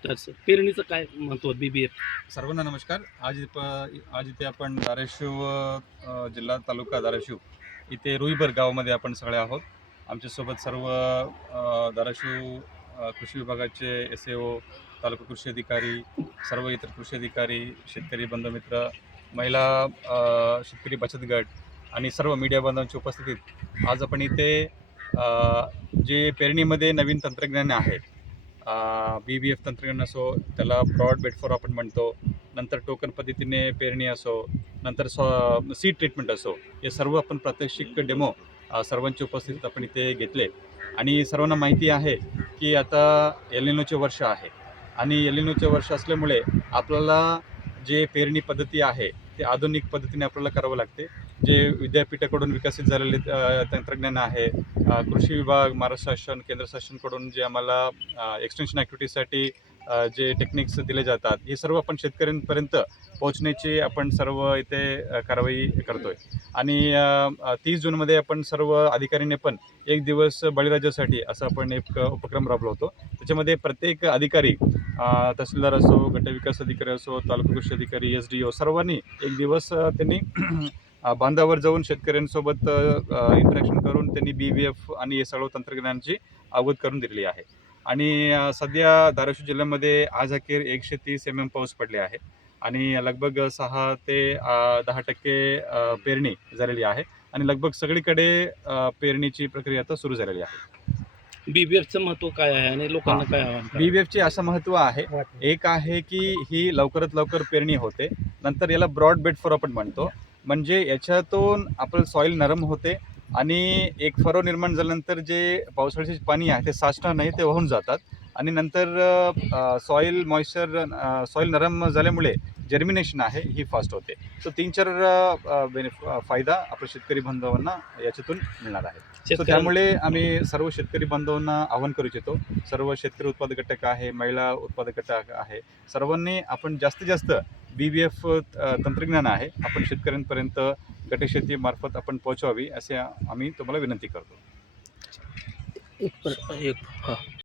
Stars पेरणीचं काय महत्त्व BBF? सर्वांना नमस्कार. आज इथे आपण धाराशिव जिल्हा तालुका धाराशिव इथे रुईबर गावामध्ये आपण सगळे आहोत. आमच्यासोबत सर्व धाराशिव कृषी विभागाचे SAO, तालुका कृषी अधिकारी, सर्व इतर कृषी अधिकारी, शेतकरी बंधुमित्र, महिला शेतकरी बचत गट आणि सर्व मीडिया बांधवांच्या उपस्थितीत आज आपण इथे जे पेरणीमध्ये नवीन तंत्रज्ञान आहे, BBF तंत्रज्ञान असो, त्याला ब्रॉड बेडफोर आपण म्हणतो, नंतर टोकन पद्धतीने पेरणी असो, नंतर सीड ट्रीटमेंट असो, हे सर्व आपण प्रात्यक्षिक डेमो सर्वांच्या उपस्थितीत आपण इथे घेतले. आणि सर्वांना माहिती आहे की आता एल निनोचे वर्ष आहे आणि एल निनोचे वर्ष असल्यामुळे आपल्याला जे पेरणी पद्धती आहे ते आधुनिक पद्धतीने आपल्याला करावं लागते. जे विद्यापीठाकडून विकसित झालेले तंत्रज्ञान आहे, कृषी विभाग, महाराष्ट्र शासन, केंद्र शासनकडून जे आम्हाला एक्सटेन्शन ॲक्टिव्हिटीसाठी जे टेक्निक्स दिले जातात, हे सर्व आपण शेतकऱ्यांपर्यंत पोहोचण्याची आपण सर्व इथे कारवाई करतो आहे. आणि 30 जूनमध्ये आपण सर्व अधिकाऱ्यांनी पण एक दिवस बळीराजासाठी असा आपण एक उपक्रम राबवतो. त्याच्यामध्ये प्रत्येक अधिकारी, तहसीलदार असो, गटविकास अधिकारी असो, तालुका कृषी अधिकारी, SDO सर्वांनी एक दिवस त्यांनी बांधावर जाऊन शेतकऱ्यांसोबत इंटरॅक्शन करून त्यांनी BBF आणि हे सर्व तंत्रज्ञानाची अवगत करून दिलेली आहे. आणि सध्या धाराशिव जिल्ह्यामध्ये आज अखेर 130 mm पाऊस पडले आहे आणि लगभग 6 ते 10% पेरणी झालेली आहे आणि लगभग सगळीकडे पेरणीची प्रक्रिया आता सुरू झालेली आहे. BBFचं महत्त्व काय आहे आणि लोकांना काय आव्हान कराल? BBFचे असं महत्त्व आहे, एक आहे की ही लवकरात लवकर पेरणी होते, नंतर याला ब्रॉड बेडफोर आपण म्हणतो, म्हणजे याच्यातून आपलं सॉईल नरम होते आणि एक फरो निर्माण झाल्यानंतर जे पावसाळ्याचे पाणी आहे ते साचणार नाही, ते वाहून जातात आणि नंतर सॉईल मॉइश्चर, सॉईल नरम झाल्यामुळे जर्मिनेशन आहे ही फास्ट होते. सो 3-4 फायदा आपल्या शेतकरी बांधवांना याच्यातून मिळणार आहे. सो त्यामुळे आम्ही सर्व शेतकरी बांधवांना आवाहन करू इच्छितो, सर्व शेतकरी उत्पादक गट आहे, महिला उत्पादक गट आहे, सर्वांनी आपण जास्तीत जास्त BBF तंत्रज्ञान आहे आपण शेतकऱ्यांपर्यंत गटशेतीमार्फत आपण पोहोचवावी असे आम्ही तुम्हाला विनंती करतो. हां.